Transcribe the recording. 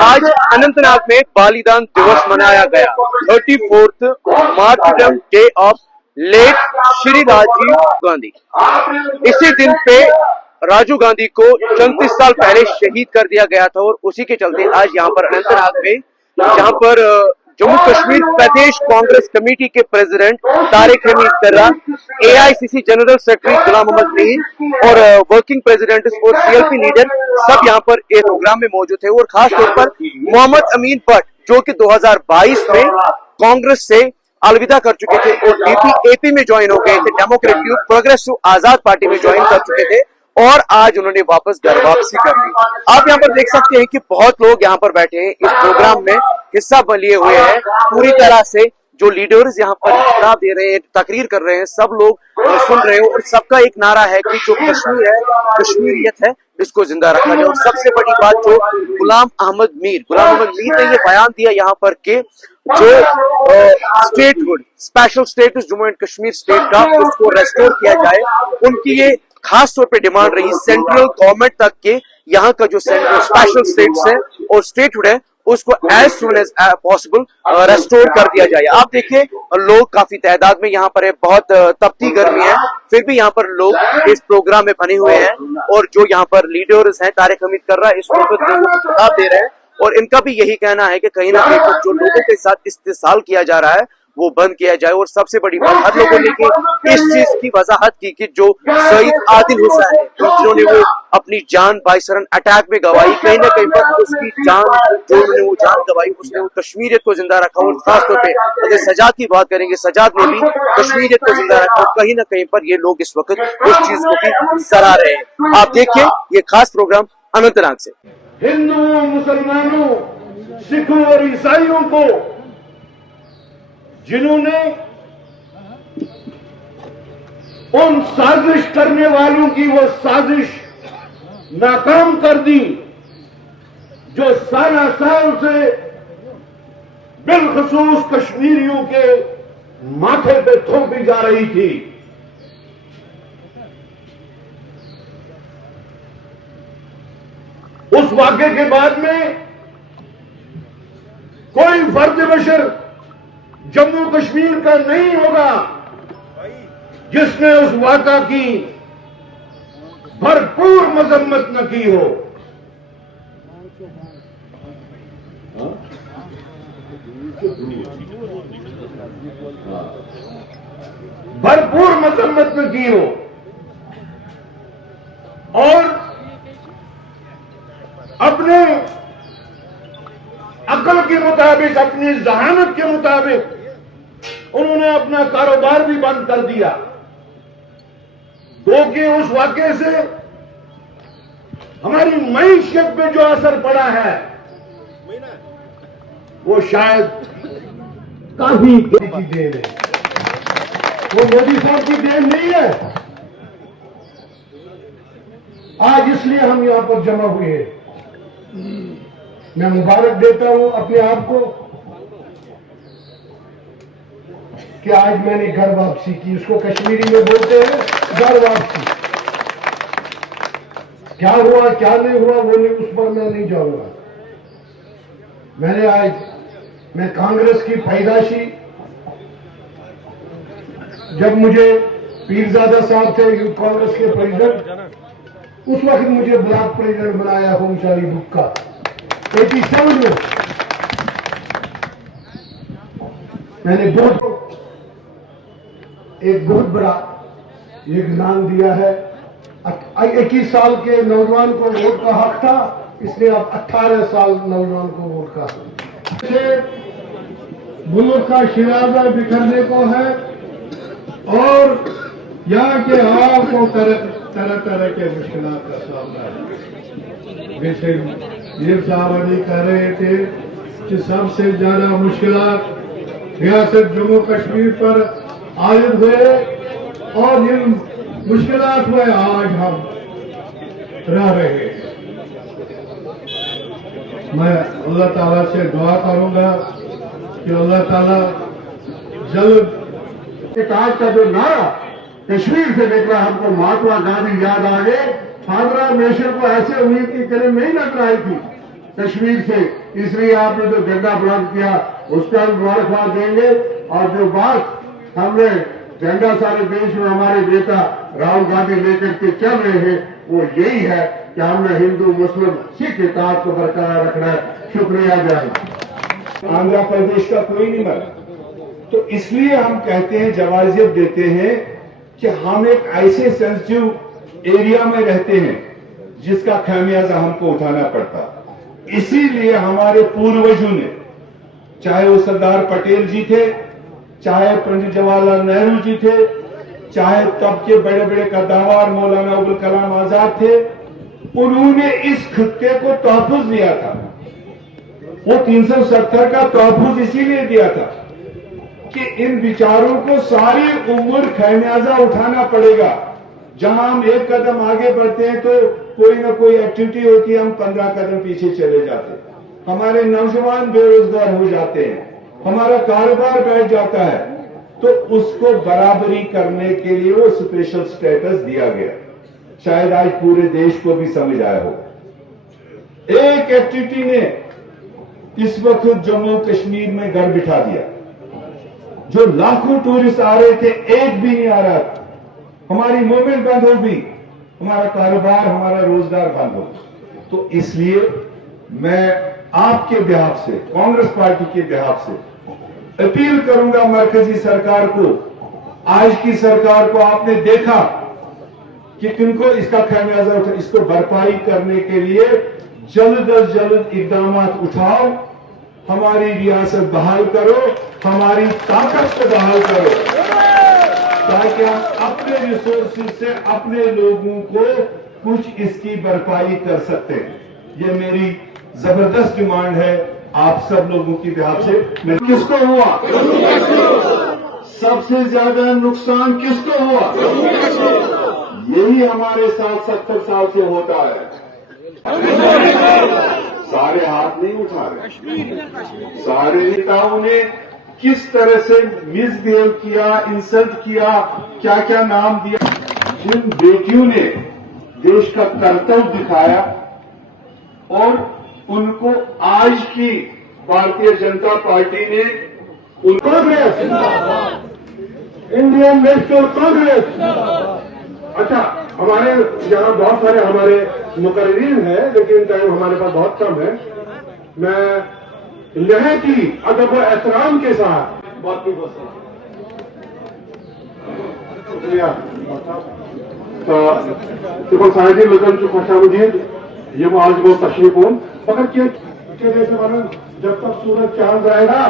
आज अनंतनाग में बलिदान दिवस मनाया गया। 34th martyrdom day of late Shri Rajiv Gandhi. इसी दिन पे राजीव गांधी को 34 साल पहले शहीद कर दिया गया था और उसी के चलते आज यहाँ पर अनंतनाग में जहाँ पर जम्मू कश्मीर प्रदेश कांग्रेस कमेटी के प्रेसिडेंट तारिक हमीद कर्रा, एआईसीसी जनरल सेक्रेटरी गुलाम मोहम्मद मीर और वर्किंग प्रेसिडेंट और सीएलपी लीडर सब यहाँ पर एक प्रोग्राम में मौजूद थे। और खास तौर पर मोहम्मद अमीन भट्ट जो कि 2022 में कांग्रेस से अलविदा कर चुके थे और एपी में ज्वाइन हो गए थे, डेमोक्रेटिक प्रोग्रेसिव आजाद पार्टी में ज्वाइन कर चुके थे और आज उन्होंने वापस घर वापसी कर ली। आप यहाँ पर देख सकते हैं कि बहुत लोग यहाँ पर बैठे हैं, इस प्रोग्राम में हिस्सा लिए हुए हैं। पूरी तरह से जो लीडर्स यहाँ पर खिताब दे रहे हैं, तकरीर कर रहे हैं, सब लोग सुन रहे हैं और सबका एक नारा है कि जो कश्मीर है, कश्मीरियत है, इसको जिंदा रखा जाए। और सबसे बड़ी बात जो गुलाम मोहम्मद मीर ने ये बयान दिया यहाँ पर कि जो statehood, special status Jammu and Kashmir state का, उसको रेस्टोर किया जाए। उनकी ये खास तौर पे डिमांड रही सेंट्रल गवर्नमेंट तक के यहाँ का जो स्पेशल स्टेट्स है और स्टेटहुड है उसको as soon as possible restore कर दिया जाए। आप देखिए लोग काफी तादाद में यहाँ पर है, बहुत तपती गर्मी है, फिर भी यहाँ पर लोग इस प्रोग्राम में बने हुए हैं और जो यहाँ पर लीडर्स हैं तारिक हमीद कर्रा इस वक्त खिताब दे रहे हैं और इनका भी यही कहना है कि कहीं ना कहीं जो लोगों के साथ इस्तेसाल किया जा रहा है वो बंद किया जाए। और सबसे बड़ी बात हर लोगों ने इस चीज की वजाहत की कि जो शहीद आदिल हुसैन है जिन्होंने वो अपनी जान बाइसरन अटैक में गवाई, कहीं ना कहीं पर उसकी जान जो उन्होंने वो जान गवाई उसने वो कश्मीरियत को जिंदा रखा। और खासतौर पे अगर सजाद की बात करेंगे, सजाद ने भी कश्मीरियत को जिंदा रखा और कहीं ना कहीं पर ये लोग इस वक्त उस चीज को भी सराह रहे हैं। आप देखिए ये खास प्रोग्राम अनंतनाग से। हिंदुओं, मुसलमानों, सिखों और ईसाइयों को जिन्होंने उन साजिश करने वालों की वो साजिश नाकाम कर दी जो साल से बिलखसूस कश्मीरियों के माथे पे थोपी जा रही थी। उस वाक़े के बाद में कोई फर्द बशर जम्मू कश्मीर का नहीं होगा जिसने उस वाक़ा की भरपूर मजम्मत न की हो। भरपूर मजम्मत न की हो और अपने अकल के मुताबिक, अपनी जहानत के मुताबिक उन्होंने अपना कारोबार भी बंद कर दिया। दो के उस वाक़े से हमारी मईशत पे जो असर पड़ा है वो शायद काफी की देन है, वो मोदी साहब की देन नहीं है। आज इसलिए हम यहां पर जमा हुए हैं। मैं मुबारक देता हूं अपने आप को कि आज मैंने घर वापसी की। उसको कश्मीरी में बोलते हैं घर वापसी। क्या हुआ क्या नहीं हुआ वो नहीं, उस पर मैं नहीं जाऊंगा। मैं कांग्रेस की पैदाशी, जब मुझे पीरजादा साहब थे यूथ कांग्रेस के प्रेसिडेंट, उस वक्त मुझे ब्लॉक प्रेसिडेंट बनाया होमचारी बुक्का 87 में। मैंने एक बहुत बड़ा योगदान दिया है। 21 साल के नौजवान को वोट का हक था, इसलिए अब 18 साल नौजवान को वोट का हक। मुल्क का शिराजा बिखरने को है और यहाँ के आवाम को तरह तरह के मुश्किलात का सामना है। वैसे ये साहब अभी कह रहे थे कि सबसे ज्यादा मुश्किलात रियासत जम्मू कश्मीर पर आयद हुए और इन मुश्किलात में आज हम रह रहे हैं। मैं अल्लाह ताला से दुआ करूंगा कि अल्लाह ताला जल्द आज का जो नारा कश्मीर से निकला, हमको महात्मा गांधी याद आ गए। फादर मेशर को ऐसे उम्मीद की करें नहीं लग रही थी। कश्मीर से, इसलिए आपने जो झंडा बुलंद किया उसका हम मुबारकबाद देंगे। और जो बात हमने झंडा सारे देश में हमारे नेता राहुल गांधी लेकर के चल रहे हैं वो यही है कि हमने हिंदू मुस्लिम सिख इत्तेहाद को बरकरार रखना है। शुक्रिया जय। आंध्र प्रदेश का कोई नहीं मरा, तो इसलिए हम कहते हैं, जवाजियत देते हैं कि हम एक ऐसे सेंसिटिव एरिया में रहते हैं जिसका खामियाजा हमको उठाना पड़ता। इसीलिए हमारे पूर्वजों ने, चाहे वो सरदार पटेल जी थे, चाहे पंडित जवाहरलाल नेहरू जी थे, चाहे तब के बड़े बड़े कद्दावर मौलाना अबुल कलाम आजाद थे, उन्होंने इस खित्ते को तहफ़्फ़ुज़ दिया था। वो 370 का तहफ़्फ़ुज़ इसीलिए दिया था कि इन विचारों को सारी उम्र खमियाजा उठाना पड़ेगा। जहां हम एक कदम आगे बढ़ते हैं तो कोई ना कोई एक्टिविटी होती है, हम 15 कदम पीछे चले जाते हैं। हमारे नौजवान बेरोजगार हो जाते हैं, हमारा कारोबार बैठ जाता है, तो उसको बराबरी करने के लिए वो स्पेशल स्टेटस दिया गया। शायद आज पूरे देश को भी समझ आया हो। एक एक्टिविटी ने इस वक्त जम्मू कश्मीर में घर बिठा दिया। जो लाखों टूरिस्ट आ रहे थे, एक भी नहीं आ रहा था। हमारी मूवमेंट बंद हो गई, हमारा कारोबार, हमारा रोजगार बंद हो गया। तो इसलिए मैं आपके बिहाफ से, कांग्रेस पार्टी के बिहाफ से अपील करूंगा मरकजी सरकार को, आज की सरकार को आपने देखा कि किनको इसका खामियाजा उठा, इसको भरपाई करने के लिए जल्द अज जल्द इकदाम उठाओ, हमारी रियासत बहाल करो, हमारी ताकत को बहाल करो, ताकि हम अपने रिसोर्सेज से अपने लोगों को कुछ इसकी भरपाई कर सकते हैं। ये मेरी जबरदस्त डिमांड है आप सब लोगों की बिहाफ से। किसको हुआ? सबसे ज्यादा नुकसान किसको हुआ? यही हमारे साथ 70 साल से होता है। सारे हाथ नहीं उठा रहे। सारे नेताओं ने किस तरह से मिसबिहेव किया, इंसल्ट किया, क्या क्या नाम दिया। जिन बेटियों ने देश का कर्तव्य दिखाया और उनको आज की भारतीय जनता पार्टी ने कांग्रेस, इंडियन नेशनल कांग्रेस। अच्छा, हमारे यहाँ बहुत सारे हमारे मुकर्रीन हैं, लेकिन टाइम हमारे पास बहुत कम है। मैं लहे की अदब और एहतराम के साथ बात की बोल शुक्रिया। तो साहिदी लुजन की खुशामदीद, ये वो आज वो तशरीफ हो, मगर जब तक सूरज चांद रहेगा